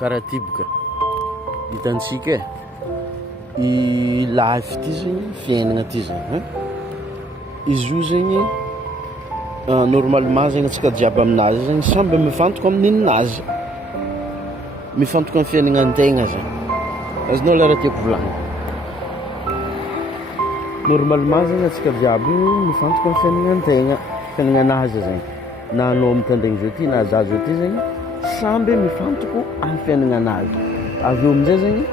karaha ty boka hitantsika i life ty zegny fiainagna ty zegny izy io zegny normalement zegny antsika jiaby aminazy zegny samby mifantoka amin'ininazy mifantoka amin'ny fiaignan'antegna zegny azonao le raha tiako volagny normalement zegny antsika jiaby mifantoka amin'ny fiaignan'antegna fiaignanazy zegny na anao mitandregny zao ty na za zao ty zegny samby mifantoko amin'ny fiaignanazy avy eo amin'izay zegny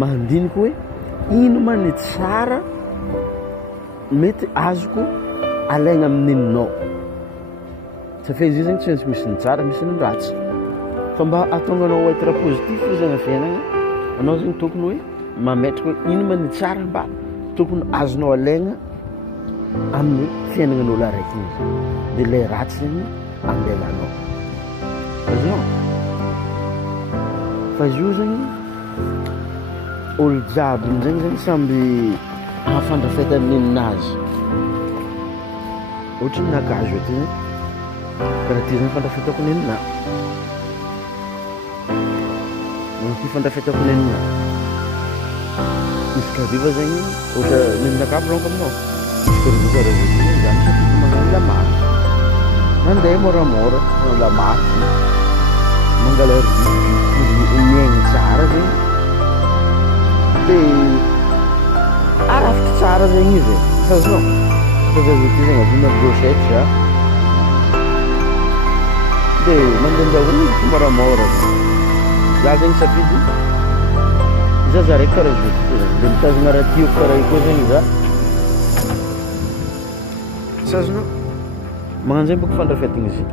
mandiniky hoe ino ma ny tsara mety azoko alaigna amin'inonao satria izy zegny tsy maintsy misy ny tsara misy ny ratsy fa mba ahatonganao être positif zegny fiainagna anao zegny tokony hoe mametraka hoe ino ma ny tsara mba tokony azonao alaigna amin'ny fiaignanan'olo araiky izy dia le ratsy zegny ambelanao azonao fa izy io zegny olo jiaby zegny zegny samby ahafandrafeta amin'ininazy ohatry ny nakazo ty zegny karaha ty zegny fandrafetako ninina ty fandrafetako ninina misy kariva zegny ohatra nininakabo lonko aminao misy kariva zarazo ty zegny zany safidy magnano lamafy mandeha moramora manao lamafy mangala miaigny tsara zegny dia arafitra tsara zegny izy sazonao fazazo ty zegny avina brochette za dia mandehandeha oloko moramora za zegny safidy za raiky karaha zo ty zegny dia mitazogna raha tiako karaha io koa zegny za sazonao magnano zay boko fandrafetagna izy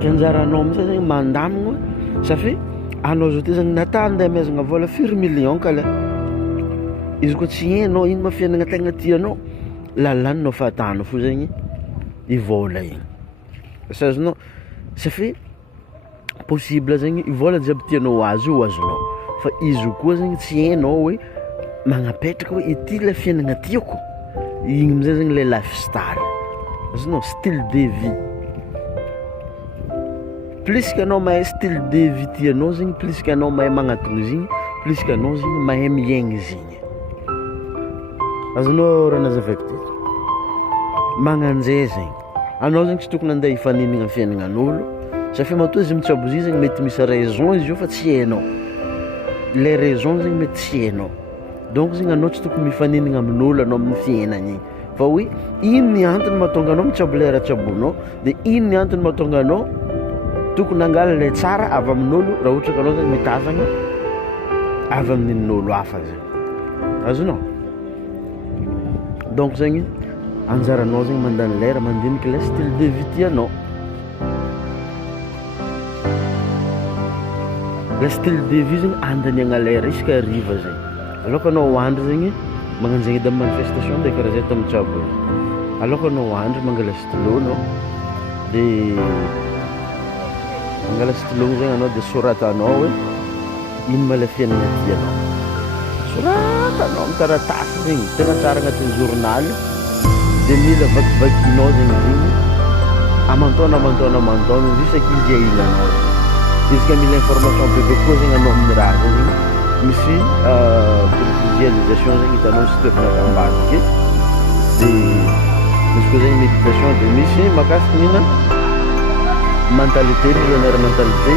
ka anjaranao amizay zegny mandamigna satria anao zao ty zegny nata andeha amezagna vola firy million ka le izy koa tsy hainao ino mafiainagna tegna tianao lalaninao fahatanao fo zegny i vola igny sazonao satria possible zegny i vola jiaby tianao azy io azonao fa izy koa zegny tsy hainao hoe magnapetraka hoe ity le fiainagna tiako igny amizay zegny le lifestyle azonao style de vie plus que anao mahay style de vie tianao zegny plus que anao mahay magnatona izy igny plus que anao zegny mahay miaigny izy igny azonao raha nazavaiko ty magnanjay zegny anao zegny tsy tokony andeha hifaninana amin'ny fiaignan'olo satria matoa izy mitsabo izy zegny mety misy raison izy io fa tsy hainao le raison zegny mety tsy hainao donc zegny anao tsy tokony mifaninana amin'olo anao amin'ny fiainana igny fa hoe ino ny antony mahatonga anao mitsabo le raha tsabonao dia ino ny antony mahatonga anao tokony angala le tsara avy amin'olo raha ohatra ka anao zegny mitazagna avy amin'in'olo hafa zegny azonao donc zegny anjaranao zegny mandany lera mandiniky le style de vie tianao le style de vie zegny andaniagna lera isaka riva zegny aloka anao hoandry zegny magnano zegny edy amin'ny manifestation dia karaha zay tamin'ny tsabo izy aloka anao hoandry mangala stylo anao dia mangala stylo zegny anao dia soratanao hoe ino ma le fiainagna tianao soratanao mitaratasy zegny tegna tsara agnatin'ny journaly dia mila vakivakinao zegny zegny amantaona jusaka izy ailanao izy ka mila information bebe koa zegny anao amin'ny raha zay zegny misy visualisation zegny hitanao sitevina tambadiky dia misy koa zegny méditation dia misy makasiky mihina mentalité millionnaire mentalité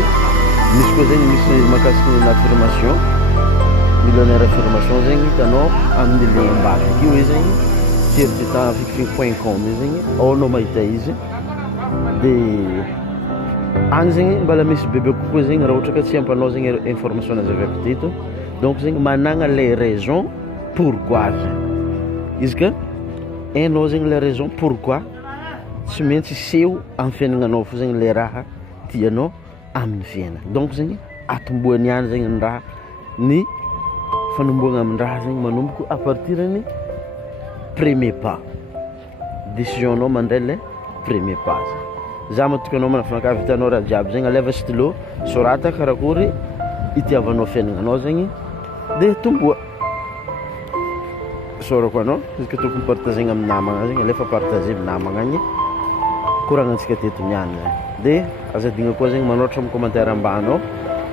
misy koa zegny misy makasiky mihina affirmation millionnaire affirmation zegny hitanao amin'ny le ambadiky io izy zegny THIERRY Titan fikifiky.com izy zegny ao anao mahita izy dia agny zegny mbala misy bebe kokoa zegny raha ohatra ka tsy ampanao zegny information nazavaiko teto donc zegny managna les raisons pourquoi zegny izy ka hainao zegny les raisons pourquoi tsy maintsy seho amin'ny fiaignananao fo zegny le raha tianao amin'ny fiainana donc zegny atomboany ihany zegny ny raha ny fanomboagna amin'ny raha zegny manomboko à partir ny premier pas décision nao mandray le premier pas za matokanao manafanaka vitanao raha jiaby zegny aleva stylo sorata karakory itiavanao fiaignananao zegny dia tomboa sorako anao izy ka tokony partagena amin'ny namagna zegny alefa partagé amin'ny namagna agny koragnantsika teto niany zay. De azadigna koa zegny manoratra amin'ny commentaire ambany ao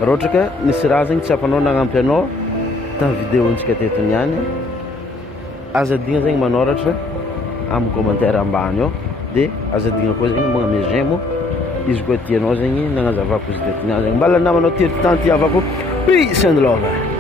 raha ohatra ka nisy raha zegny tsy afanao nagnampy anao tamin'ny vidéontsika teto niany, azadigna zegny manoratra amin'ny commentaire ambany ao. De azadigna koa zegny magname j'aime izy koa tianao zegny nagnazavako izy teto niany zegny. Mbala namanao Thierry Titan tiavako. Peace and love.